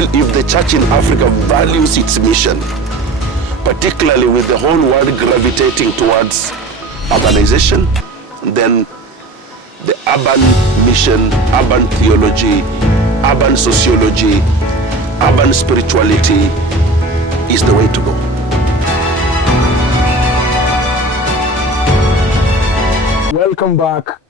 if the church in Africa values its mission, particularly with the whole world gravitating towards urbanization, then the urban mission, urban theology, urban sociology, urban spirituality is the way to go. Welcome back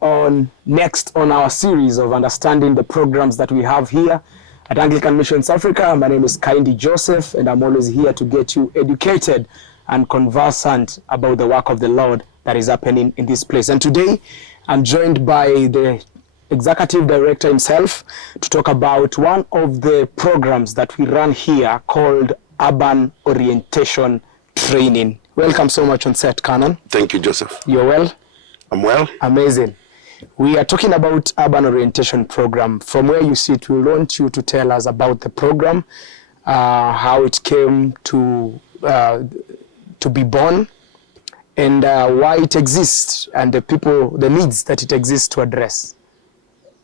next on our series of understanding the programs that we have here at Anglican Missions Africa. My name is Kaindi Joseph, and I'm always here to get you educated and conversant about the work of the Lord that is happening in this place. And today, I'm joined by the Executive Director himself to talk about one of the programs that we run here called Urban Orientation Training. Welcome so much on set, Canon. Thank you, Joseph. You're well? I'm well. Amazing. We are talking about Urban Orientation Program. From where you sit, we want you to tell us about the program, how it came to be born, and why it exists, and the needs that it exists to address.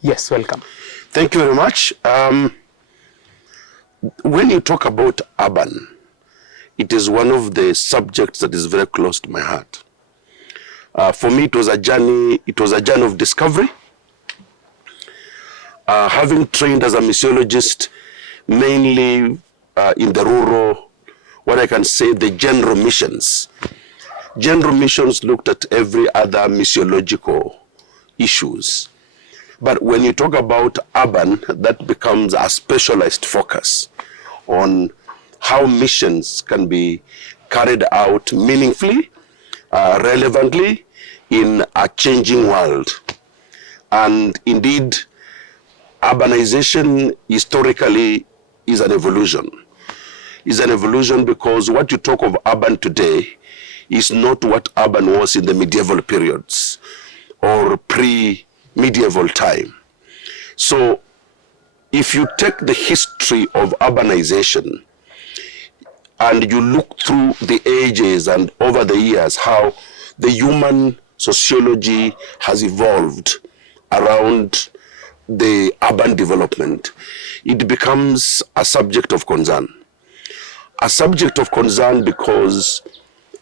Yes, welcome. Thank you very much. When you talk about urban, it is one of the subjects that is very close to my heart. For me, it was a journey of discovery. Having trained as a missiologist, mainly in the rural, what I can say, the general missions. General missions looked at every other missiological issues. But when you talk about urban, that becomes a specialized focus on how missions can be carried out meaningfully, relevantly, in a changing world. And indeed, urbanization historically is an evolution. It's an evolution because what you talk of urban today is not what urban was in the medieval periods or pre-medieval time. So if you take the history of urbanization and you look through the ages and over the years how the human sociology has evolved around the urban development, it becomes a subject of concern. A subject of concern because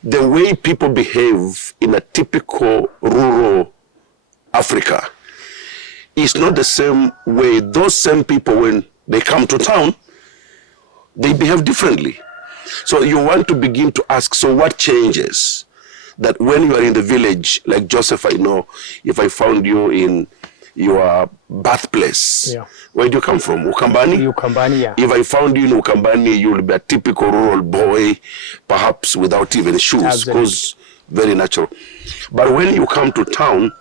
the way people behave in a typical rural Africa is not the same way those same people, when they come to town, they behave differently. So you want to begin to ask, so what changes? That when you are in the village, like Joseph, I know, if I found you in your birthplace, yeah. Where do you come from? Ukambani? Ukambani, yeah. If I found you in Ukambani, you'll be a typical rural boy, perhaps without even shoes, because very natural. But when you come to town,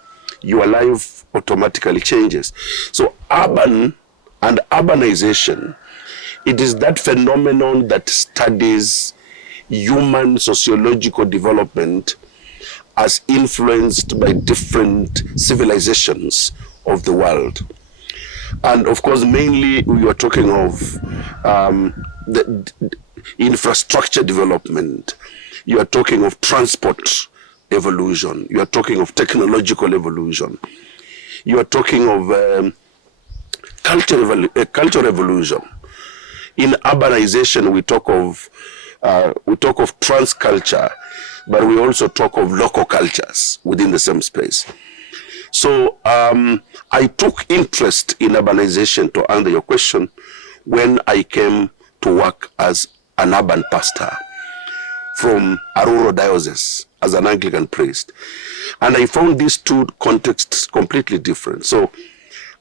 your life automatically changes. So urban and urbanization, it is that phenomenon that studies human sociological development as influenced by different civilizations of the world. And of course, mainly we are talking of the infrastructure development. You are talking of transport evolution. You are talking of technological evolution. You are talking of cultural evolution. In urbanization, we talk of transculture, but we also talk of local cultures within the same space. So I took interest in urbanization, to answer your question, when I came to work as an urban pastor from a rural diocese as an Anglican priest. And I found these two contexts completely different. So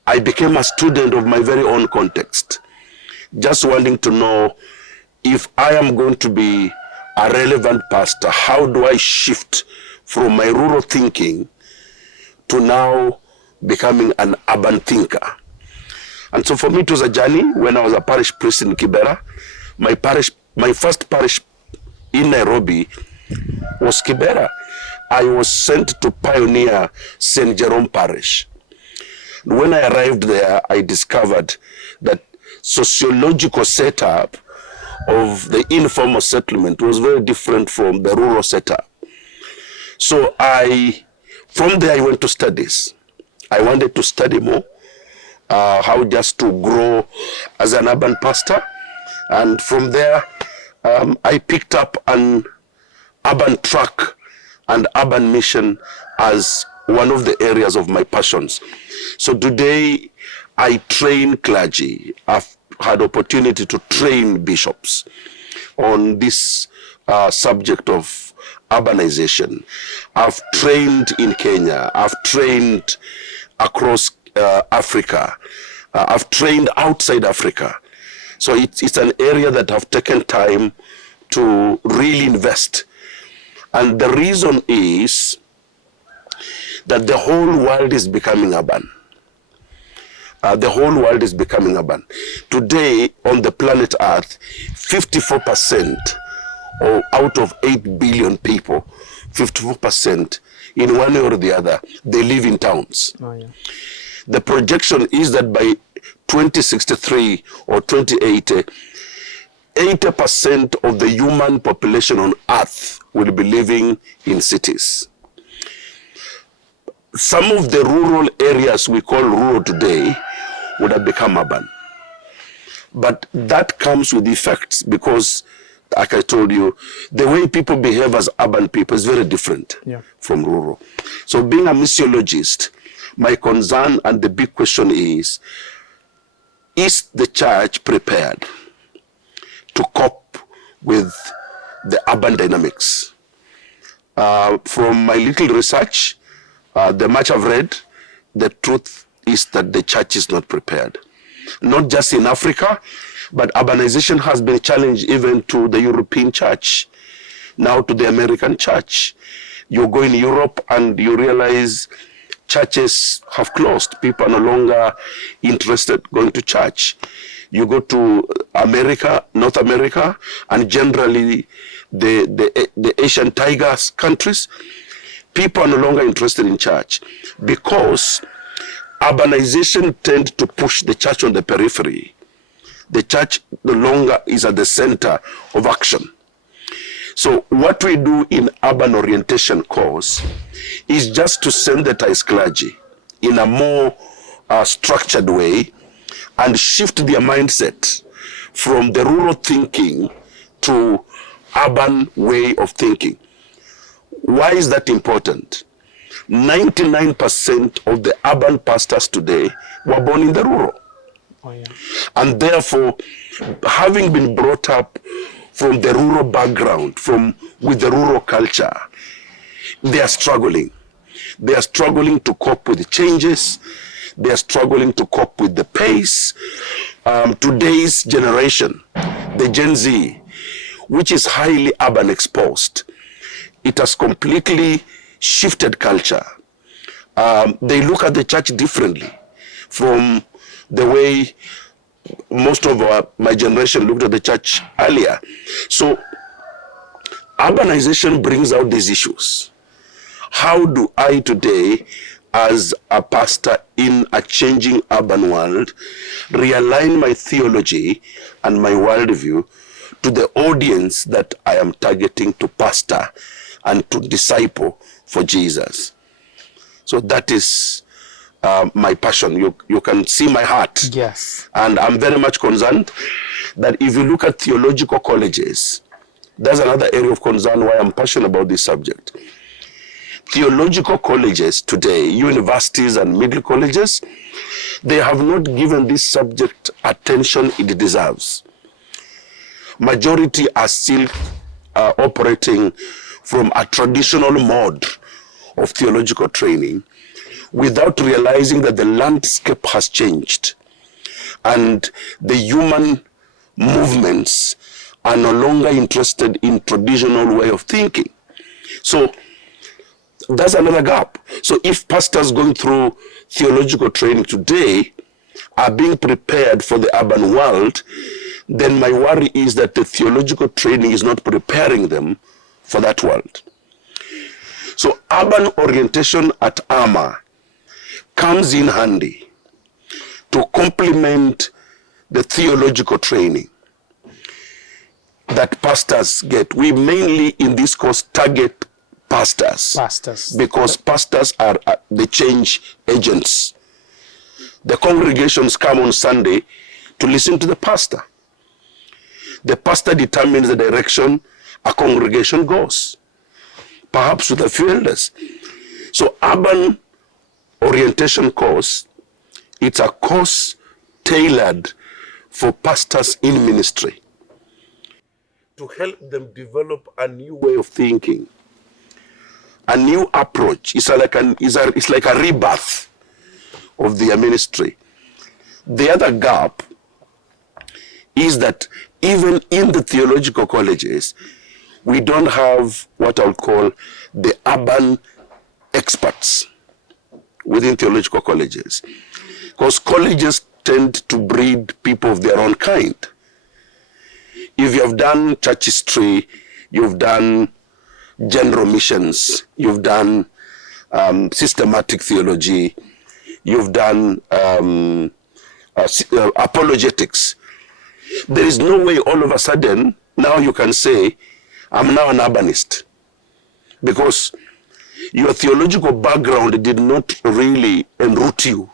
I became a student of my very own context, just wanting to know, if I am going to be a relevant pastor, how do I shift from my rural thinking to now becoming an urban thinker? And so for me, it was a journey. When I was a parish priest in Kibera, my first parish in Nairobi was Kibera. I was sent to pioneer St. Jerome Parish. When I arrived there, I discovered that sociological setup of the informal settlement was very different from the rural setup. So from there I went to studies. I wanted to study more, how just to grow as an urban pastor, And from there, I picked up an urban track and urban mission as one of the areas of my passions. So today, I train clergy. I've had opportunity to train bishops on this subject of urbanization. I've trained in Kenya. I've trained across Africa. I've trained outside Africa. So it's an area that I've taken time to really invest. And the reason is that the whole world is becoming urban. The whole world is becoming urban. Today, on the planet Earth, 54% or out of 8 billion people, 54% in one way or the other, they live in towns. Oh, yeah. The projection is that by 2063 or 2080, 80% of the human population on Earth will be living in cities. Some of the rural areas we call rural today would have become urban. But that comes with effects because, like I told you, the way people behave as urban people is very different from rural. So being a missiologist, my concern and the big question is the church prepared to cope with the urban dynamics? From my little research, the much I've read, the truth is that the church is not prepared. Not just in Africa, but urbanization has been a challenge even to the European church, now to the American church. You go in Europe and you realize churches have closed. People are no longer interested going to church. You go to America, North America, and generally the Asian tigers countries, people are no longer interested in church because urbanization tends to push the church on the periphery. The church no longer is at the center of action. So what we do in urban orientation course is just to sensitize clergy in a more structured way and shift their mindset from the rural thinking to urban way of thinking. Why is that important? 99% of the urban pastors today were born in the rural. Oh, yeah. And therefore, having been brought up from the rural background, with the rural culture, they are struggling. They are struggling to cope with the changes. They are struggling to cope with the pace. Today's generation, the Gen Z, which is highly urban exposed, it has completely shifted culture. They look at the church differently from the way most of my generation looked at the church earlier. So urbanization brings out these issues. How do I today, as a pastor in a changing urban world, realign my theology and my worldview to the audience that I am targeting to pastor and to disciple for Jesus? So that is my passion. You can see my heart. Yes. And I'm very much concerned that if you look at theological colleges, that's another area of concern why I'm passionate about this subject. Theological colleges today, universities and middle colleges, they have not given this subject attention it deserves. Majority are still operating from a traditional mode of theological training without realizing that the landscape has changed and the human movements are no longer interested in traditional way of thinking. So that's another gap. So if pastors going through theological training today are being prepared for the urban world, then my worry is that the theological training is not preparing them for that world. So urban orientation at AMA comes in handy to complement the theological training that pastors get. We mainly in this course target pastors. Because pastors are the change agents. The congregations come on Sunday to listen to the pastor. The pastor determines the direction a congregation goes, perhaps with a few elders. So urban orientation course, it's a course tailored for pastors in ministry to help them develop a new way of thinking, a new approach. It's like a rebirth of their ministry. The other gap is that even in the theological colleges, we don't have what I'll call the urban experts within theological colleges, because colleges tend to breed people of their own kind. If you have done church history, you've done general missions, you've done systematic theology, you've done apologetics, there is no way all of a sudden now you can say, I'm now an urbanist, because your theological background did not really enroot you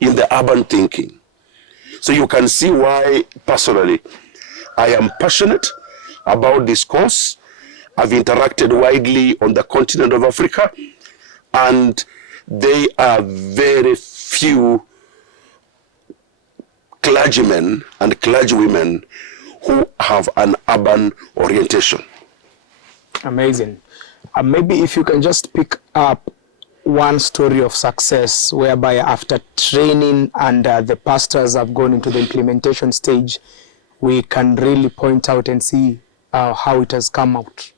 in the urban thinking. So you can see why, personally, I am passionate about this course. I've interacted widely on the continent of Africa, and there are very few clergymen and clergywomen who have an urban orientation. Amazing. Maybe if you can just pick up one story of success whereby after training and the pastors have gone into the implementation stage, we can really point out and see how it has come out.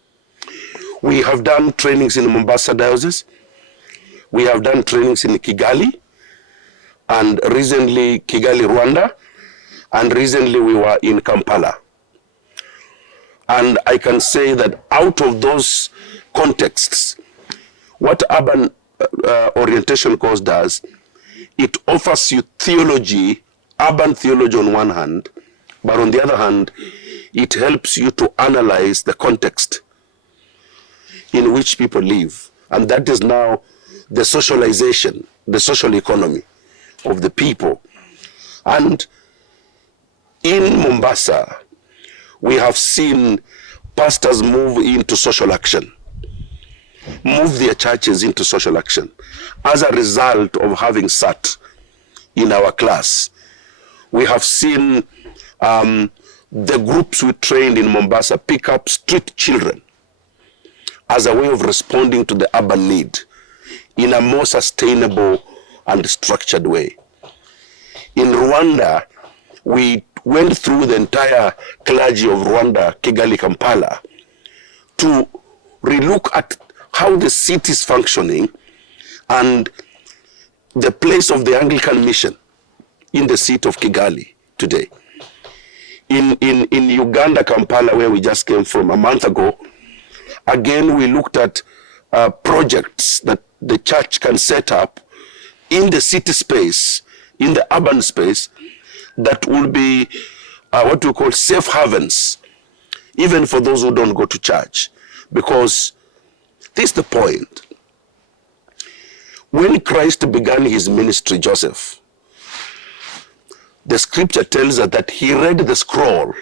We have done trainings in Mombasa Diocese. We have done trainings in Kigali, and recently Kigali, Rwanda, and recently we were in Kampala. And I can say that out of those contexts, what urban orientation course does, it offers you theology, urban theology on one hand, but on the other hand, it helps you to analyze the context in which people live. And that is now the socialization, the social economy of the people. And in Mombasa, we have seen pastors move into social action, move their churches into social action as a result of having sat in our class. We have seen the groups we trained in Mombasa pick up street children as a way of responding to the urban need in a more sustainable and structured way. In Rwanda, we went through the entire clergy of Rwanda, Kigali, Kampala, to relook at how the city is functioning and the place of the Anglican mission in the city of Kigali today. In Uganda, Kampala, where we just came from a month ago, again, we looked at projects that the church can set up in the city space, in the urban space, that will be what we call safe havens, even for those who don't go to church. Because this is the point. When Christ began his ministry, Joseph, the scripture tells us that he read the scroll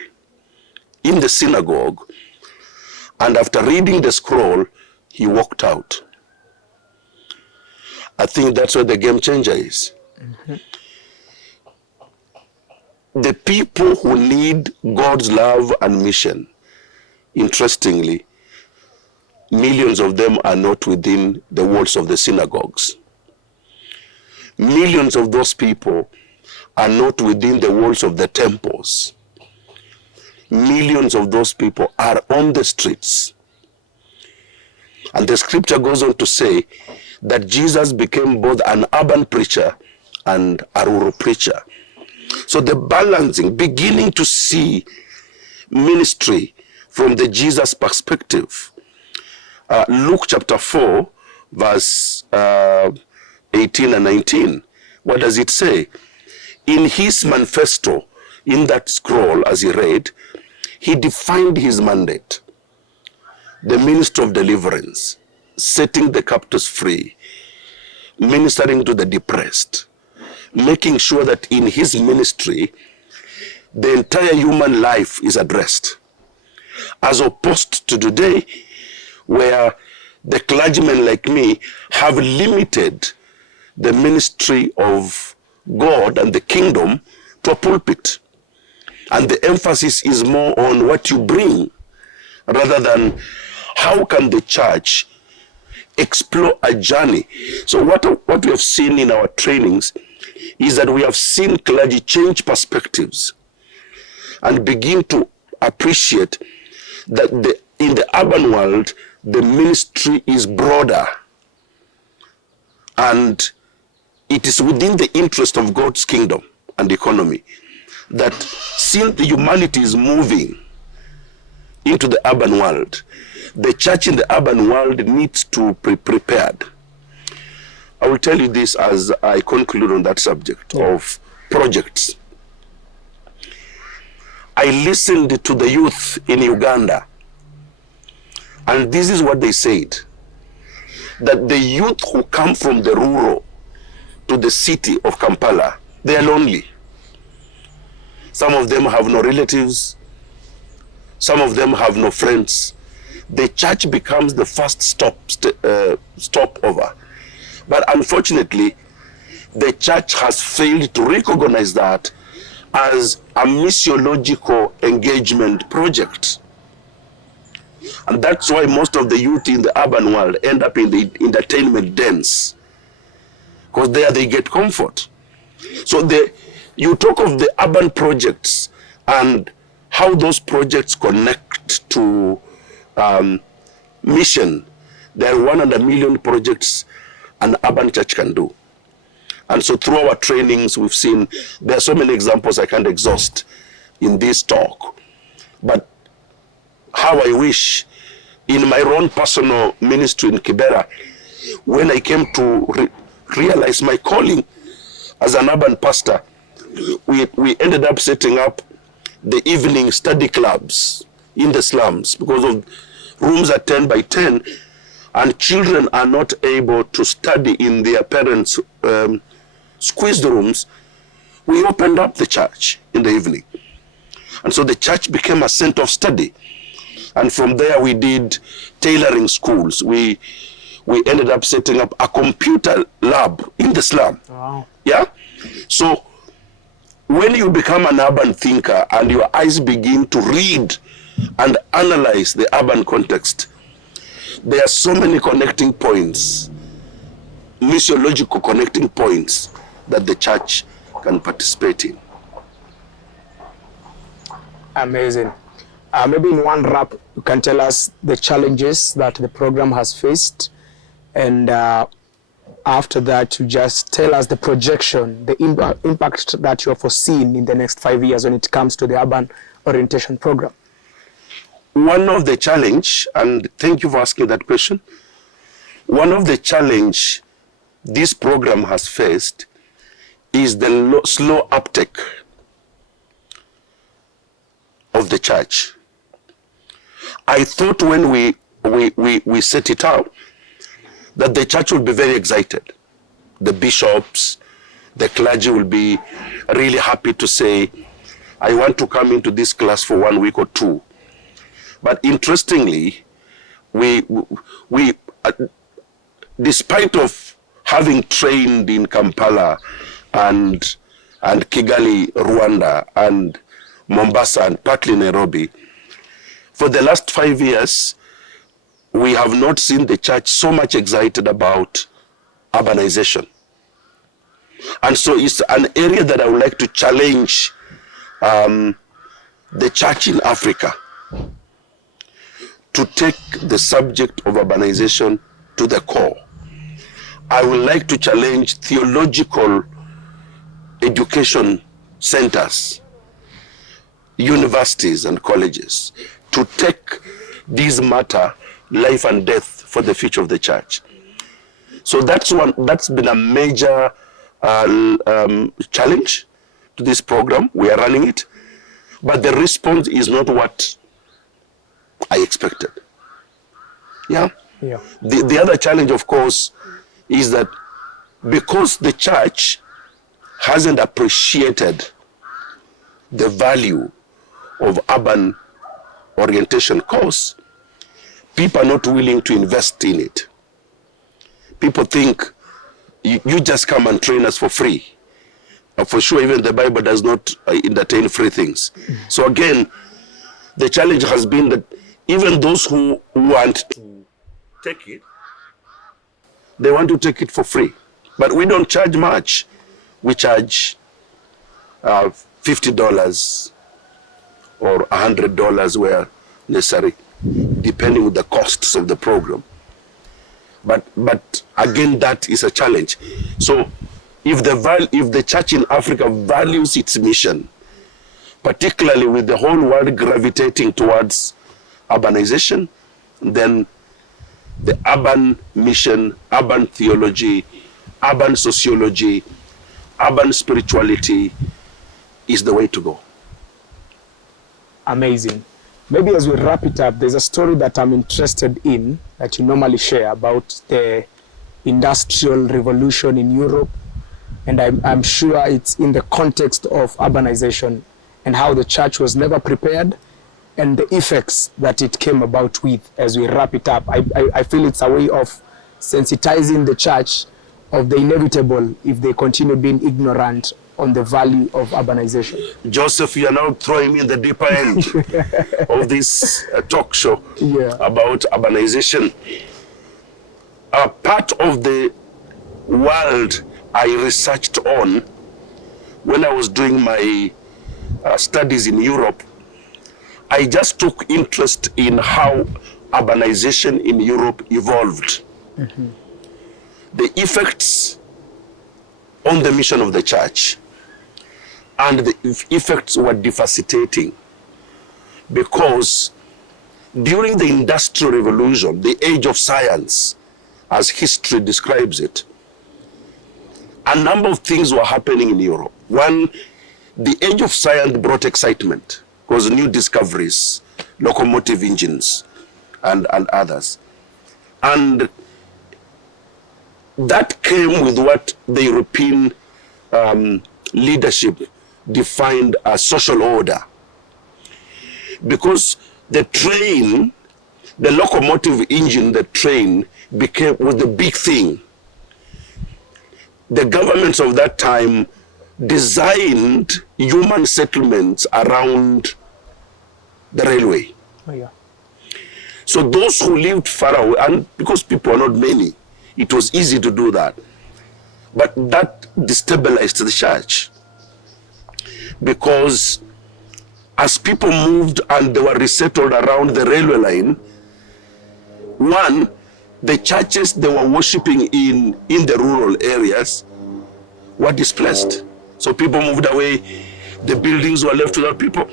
in the synagogue, and after reading the scroll, he walked out. I think that's where the game changer is. Mm-hmm. The people who need God's love and mission, interestingly, millions of them are not within the walls of the synagogues. Millions of those people are not within the walls of the temples. Millions of those people are on the streets. And the scripture goes on to say that Jesus became both an urban preacher and a rural preacher. So the balancing, beginning to see ministry from the Jesus perspective. Luke chapter 4, verse 18 and 19. What does it say? In his manifesto, in that scroll as he read, he defined his mandate. The ministry of deliverance, setting the captives free, ministering to the depressed, making sure that in his ministry, the entire human life is addressed, as opposed to today where the clergymen like me have limited the ministry of God and the kingdom to a pulpit. And the emphasis is more on what you bring rather than how can the church explore a journey. So what we have seen in our trainings is that we have seen clergy change perspectives and begin to appreciate that in the urban world, the ministry is broader and it is within the interest of God's kingdom and economy that since the humanity is moving into the urban world, the church in the urban world needs to be prepared. I will tell you this as I conclude on that subject of projects. I listened to the youth in Uganda, and this is what they said, that the youth who come from the rural to the city of Kampala, they are lonely. Some of them have no relatives. Some of them have no friends. The church becomes the first stopover. But unfortunately, the church has failed to recognize that as a missiological engagement project. And that's why most of the youth in the urban world end up in the entertainment dens, because there they get comfort. So you talk of the urban projects and how those projects connect to mission. There are 100 million projects an urban church can do. And so through our trainings, we've seen, there are so many examples I can't exhaust in this talk. But how I wish, in my own personal ministry in Kibera, when I came to realize my calling as an urban pastor, we ended up setting up the evening study clubs in the slums because of rooms are 10 by 10 and children are not able to study in their parents' squeezed rooms. We opened up the church in the evening. And so the church became a center of study. And from there we did tailoring schools. We ended up setting up a computer lab in the slum. Wow. Yeah? So when you become an urban thinker and your eyes begin to read and analyze the urban context, there are so many connecting points, missiological connecting points that the church can participate in. Amazing. Maybe in one wrap, you can tell us the challenges that the program has faced, and after that, you just tell us the projection, the impact that you are foreseeing in the next 5 years when it comes to the urban orientation program. One of the challenge, and thank you for asking that question, one of the challenge this program has faced is the slow uptake of the church. I thought when we set it out that the church will be very excited. The bishops, the clergy will be really happy to say, I want to come into this class for 1 week or 2. But interestingly, we despite of having trained in Kampala and Kigali, Rwanda, and Mombasa, and partly Nairobi, for the last 5 years, we have not seen the church so much excited about urbanization. And so it's an area that I would like to challenge the church in Africa to take the subject of urbanization to the core. I would like to challenge theological education centers, universities and colleges to take this matter life and death for the future of the church. So that's been a major challenge to this program. We are running it, but the response is not what I expected. Yeah. The other challenge, of course, is that because the church hasn't appreciated the value of urban orientation course, people are not willing to invest in it. People think you just come and train us for free. For sure, even the Bible does not entertain free things. So again, the challenge has been that even those who want to take it, they want to take it for free. But we don't charge much. We charge $50 or $100 where necessary, depending on the costs of the program. But again, that is a challenge. So if the church in Africa values its mission, particularly with the whole world gravitating towards urbanization, then the urban mission, urban theology, urban sociology, urban spirituality is the way to go. Amazing. Maybe as we wrap it up, there's a story that I'm interested in that you normally share about the industrial revolution in Europe. And I'm sure it's in the context of urbanization and how the church was never prepared and the effects that it came about with. As we wrap it up, I feel it's a way of sensitizing the church of the inevitable if they continue being ignorant on the value of urbanization. Joseph, you are now throwing me in the deeper end of this talk show about urbanization. Part of the world I researched on when I was doing my studies in Europe, I just took interest in how urbanization in Europe evolved. Mm-hmm. The effects on the mission of the church, and the effects were devastating because during the Industrial Revolution, the age of science, as history describes it, a number of things were happening in Europe. One, the age of science brought excitement because new discoveries, locomotive engines, and others. And that came with what the European leadership defined as social order. Because the train, the locomotive engine, the train was the big thing. The governments of that time designed human settlements around the railway. Oh, yeah. So those who lived far away, and because people are not many, it was easy to do that. But that destabilized the church. Because as people moved and they were resettled around the railway line, one, the churches they were worshiping in the rural areas were displaced. So people moved away, the buildings were left without people.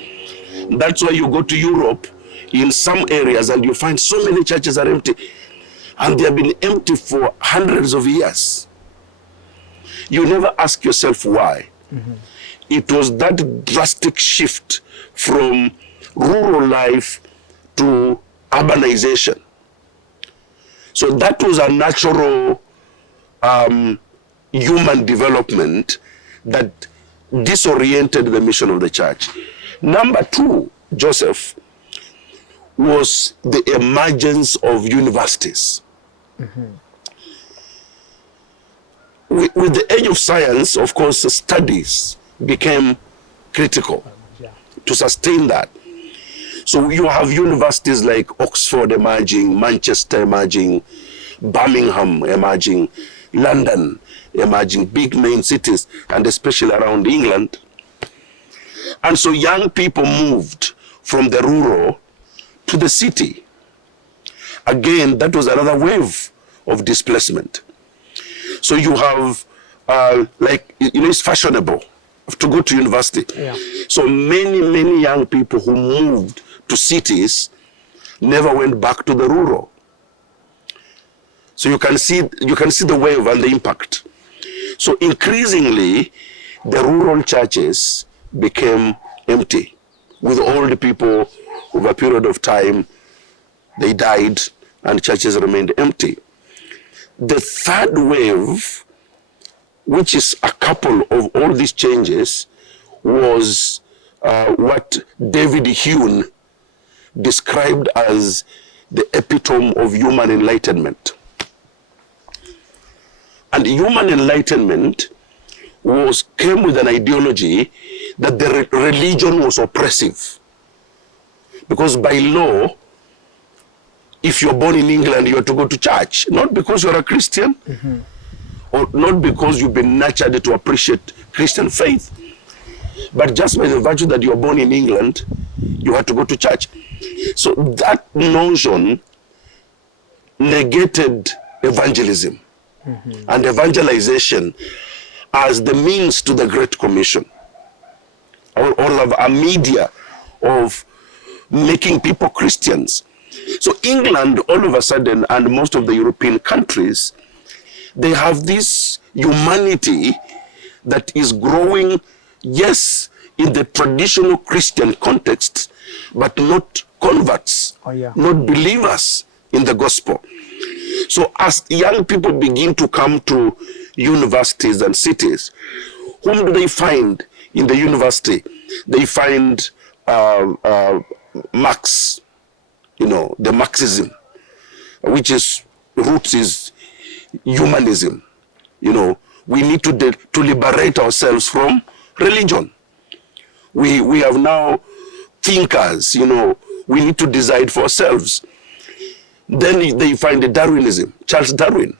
That's why you go to Europe in some areas and you find so many churches are empty. And they have been empty for hundreds of years. You never ask yourself why. Mm-hmm. It was that drastic shift from rural life to urbanization. So that was a natural human development that disoriented the mission of the church. Number two, Joseph, was the emergence of universities. Mm-hmm. With the age of science, of course, studies became critical to sustain that. So you have universities like Oxford emerging, Manchester emerging, Birmingham emerging, London emerging, big main cities, and especially around England. And so young people moved from the rural to the city. Again, that was another wave of displacement. So you have, it's fashionable to go to university. Yeah. So many young people who moved to cities never went back to the rural. So you can see the wave and the impact. So increasingly, the rural churches became empty. With all the people, over a period of time, they died and churches remained empty. The third wave, which is a couple of all these changes, was what David Hume described as the epitome of human enlightenment. And human enlightenment came with an ideology that the religion was oppressive. Because by law, if you're born in England, you have to go to church, not because you're a Christian, or not because you've been nurtured to appreciate Christian faith, but just by the virtue that you're born in England, you have to go to church. So that notion negated evangelism and evangelization as the means to the Great Commission, or of a media of making people Christians. So England, all of a sudden, and most of the European countries, they have this humanity that is growing, yes, in the traditional Christian context, but not converts, not believers in the gospel. So as young people begin to come to universities and cities, whom do they find in the university? They find Marx, the Marxism, which is roots is humanism. We need to liberate ourselves from religion. We have now thinkers, we need to decide for ourselves. Then they find the Darwinism, Charles Darwin,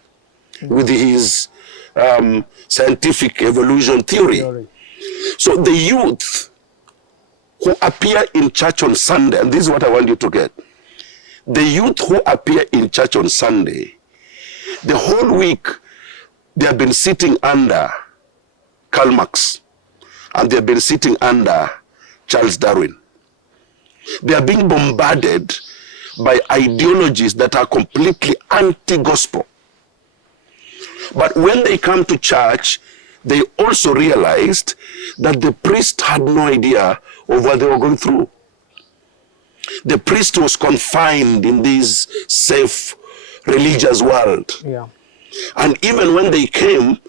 with his scientific evolution theory. So the youth who appear in church on Sunday, and this is what I want you to get, the youth who appear in church on Sunday, the whole week they have been sitting under Karl Marx, and they have been sitting under Charles Darwin. They are being bombarded by ideologies that are completely anti-gospel. But when they come to church, they also realized that the priest had no idea of what they were going through. The priest was confined in this safe religious world. And even when they came,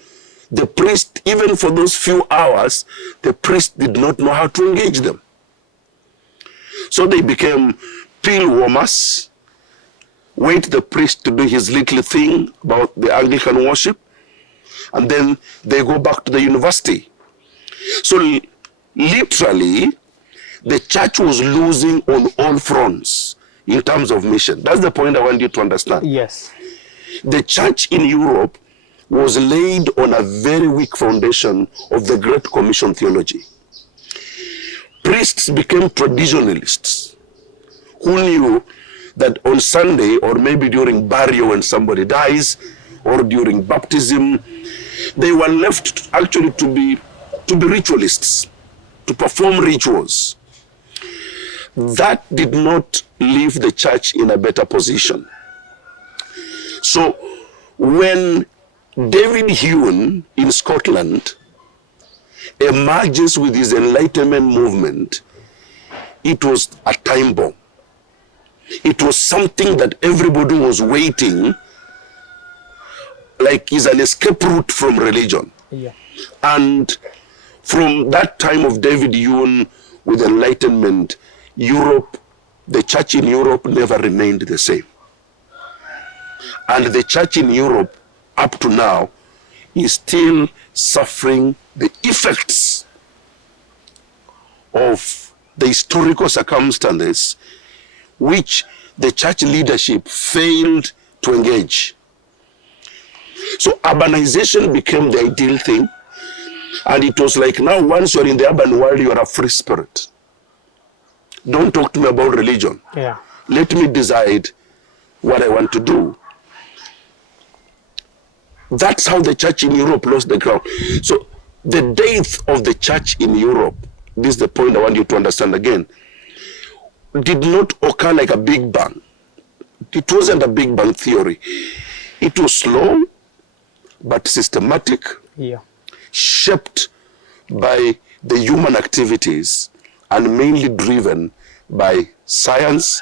the priest, even for those few hours, the priest did not know how to engage them. So they became pill warmers, wait the priest to do his little thing about the Anglican worship, and then they go back to the university. So literally, the church was losing on all fronts in terms of mission. That's the point I want you to understand. Yes. The church in Europe was laid on a very weak foundation of the Great Commission theology. Priests became traditionalists who knew that on Sunday, or maybe during burial when somebody dies, or during baptism, they were left actually to be ritualists, to perform rituals. That did not leave the church in a better position. So when David Hume in Scotland emerges with his Enlightenment movement, it was a time bomb. It was something that everybody was waiting, like is an escape route from religion. And from that time of David Hume with Enlightenment, Europe, the church in Europe never remained the same. And the church in Europe, up to now, is still suffering the effects of the historical circumstances which the church leadership failed to engage. So urbanization became the ideal thing, and it was like, now once you're in the urban world, you're a free spirit. Don't talk to me about religion. Let me decide what I want to do. That's how the church in Europe lost the ground. So the death of the church in Europe, this is the point I want you to understand again, did not occur like a big bang. It wasn't a big bang theory. It was slow, but systematic, shaped by the human activities and mainly driven by science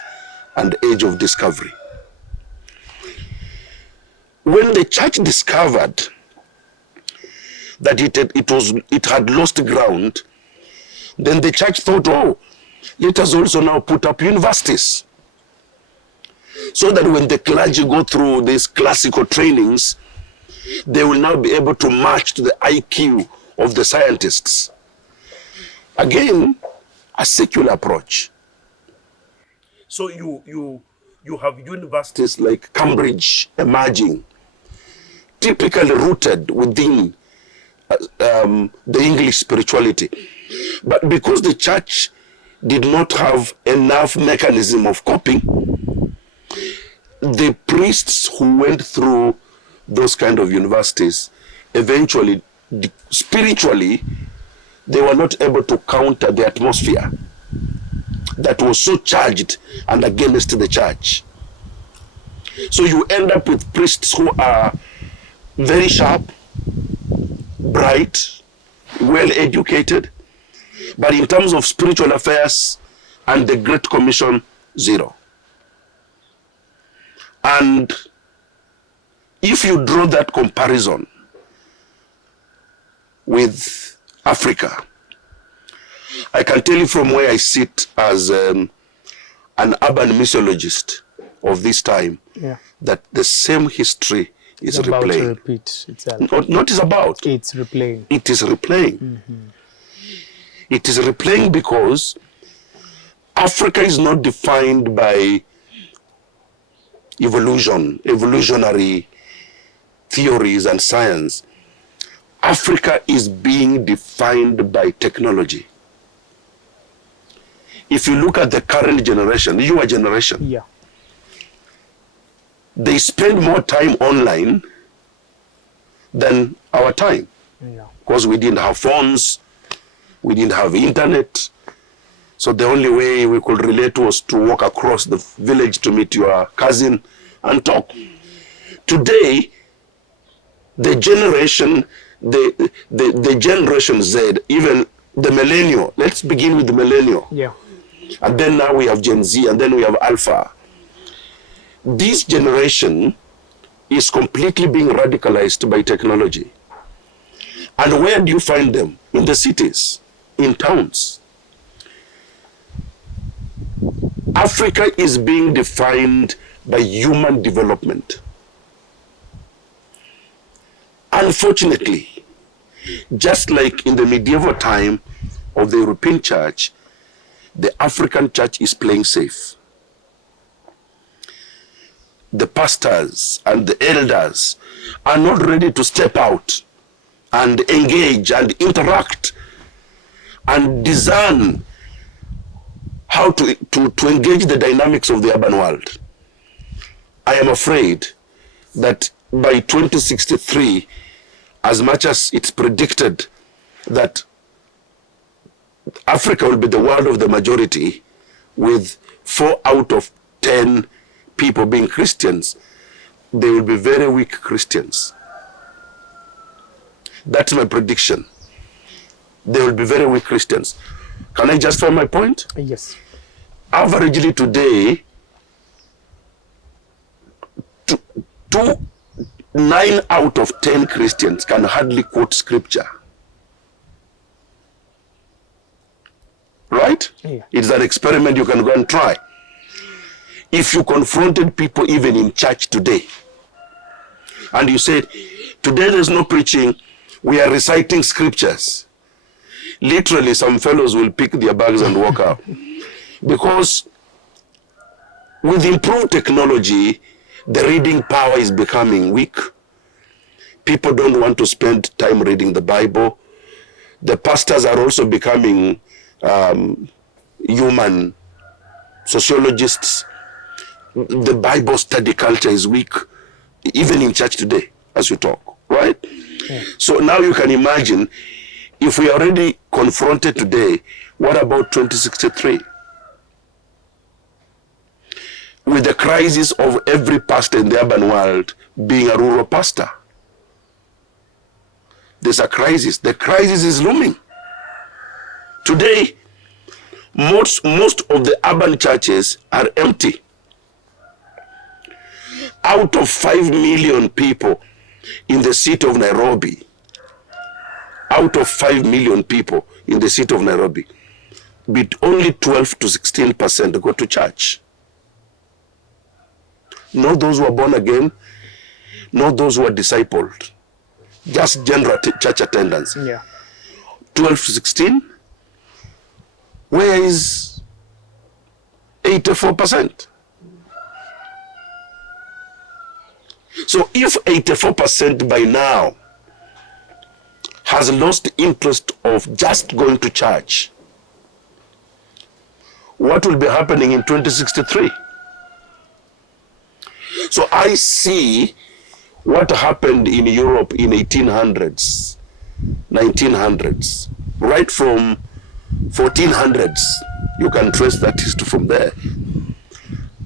and age of discovery. When the church discovered that it had lost ground, Then the church thought, oh, let us also now put up universities, so that when the clergy go through these classical trainings, they will now be able to match to the IQ of the scientists. Again, a secular approach. So you have universities like Cambridge emerging, typically rooted within the English spirituality. But because the church did not have enough mechanism of coping, the priests who went through those kind of universities, eventually, spiritually, they were not able to counter the atmosphere that was so charged and against the church. So you end up with priests who are very sharp, bright, well educated, but in terms of spiritual affairs and the Great Commission, zero. And if you draw that comparison with Africa, I can tell you from where I sit as an urban missiologist of this time, that the same history is about replaying. to repeat itself. Not is about. It's replaying. It is replaying. Mm-hmm. It is replaying because Africa is not defined by evolutionary theories and science. Africa is being defined by technology. If you look at the current generation, your generation, they spend more time online than our time. Because we didn't have phones, we didn't have internet. So the only way we could relate was to walk across the village to meet your cousin and talk. Today, the generation, the Generation Z, even the millennial, let's begin with the millennial. And then now we have Gen Z, and then we have Alpha. This generation is completely being radicalized by technology. And where do you find them? In the cities, in towns. Africa is being defined by human development. Unfortunately, just like in the medieval time of the European church, the African church is playing safe. The pastors and the elders are not ready to step out and engage and interact and discern how to engage the dynamics of the urban world. I am afraid that by 2063, as much as it's predicted that Africa will be the world of the majority, with 4 out of 10 people being Christians, they will be very weak Christians. That's my prediction. They will be very weak Christians. Can I justify my point? Yes. Averagely today, 9 out of 10 Christians can hardly quote scripture. Right? It's an experiment you can go and try. If you confronted people even in church today, and you said, today there's no preaching, we are reciting scriptures, literally some fellows will pick their bags and walk out. Because with improved technology, the reading power is becoming weak. People don't want to spend time reading the Bible. The pastors are also becoming human sociologists. The Bible study culture is weak, even in church today, as we talk, right? So now you can imagine, if we are already confronted today, what about 2063? With the crisis of every pastor in the urban world being a rural pastor. There's a crisis. The crisis is looming. Today, most of the urban churches are empty. Out of 5 million people in the city of Nairobi, out of 5 million people in the city of Nairobi, only 12 to 16% go to church. Not those who are born again, not those who are discipled. Just general church attendance. Yeah. 12 to 16. Where is 84%? So if 84% by now has lost interest of just going to church, what will be happening in 2063? So I see what happened in Europe in 1800s, 1900s, right from 1400s. You can trace that history from there.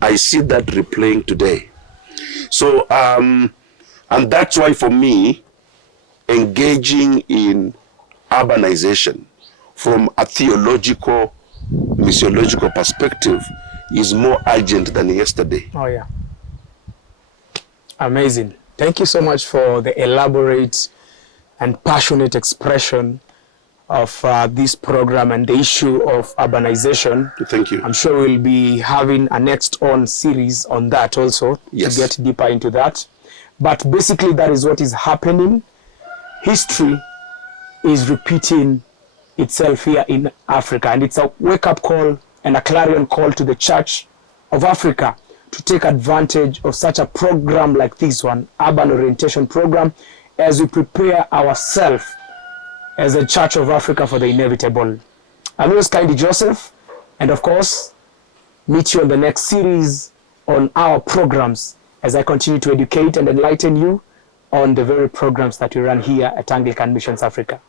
I see that replaying today. So, and that's why for me, engaging in urbanization from a theological, missiological perspective is more urgent than yesterday. Oh, yeah. Amazing. Thank you so much for the elaborate and passionate expression of this program and the issue of urbanization. Thank you. I'm sure we'll be having a next on series on that also, yes, to get deeper into that. But basically that is what is happening. History is repeating itself here in Africa, and it's a wake-up call and a clarion call to the Church of Africa to take advantage of such a program like this one, urban orientation program, as we prepare ourselves as a Church of Africa for the inevitable. I'm yours, Kaindi Joseph, and of course, meet you on the next series on our programs as I continue to educate and enlighten you on the very programs that we run here at Anglican Missions Africa.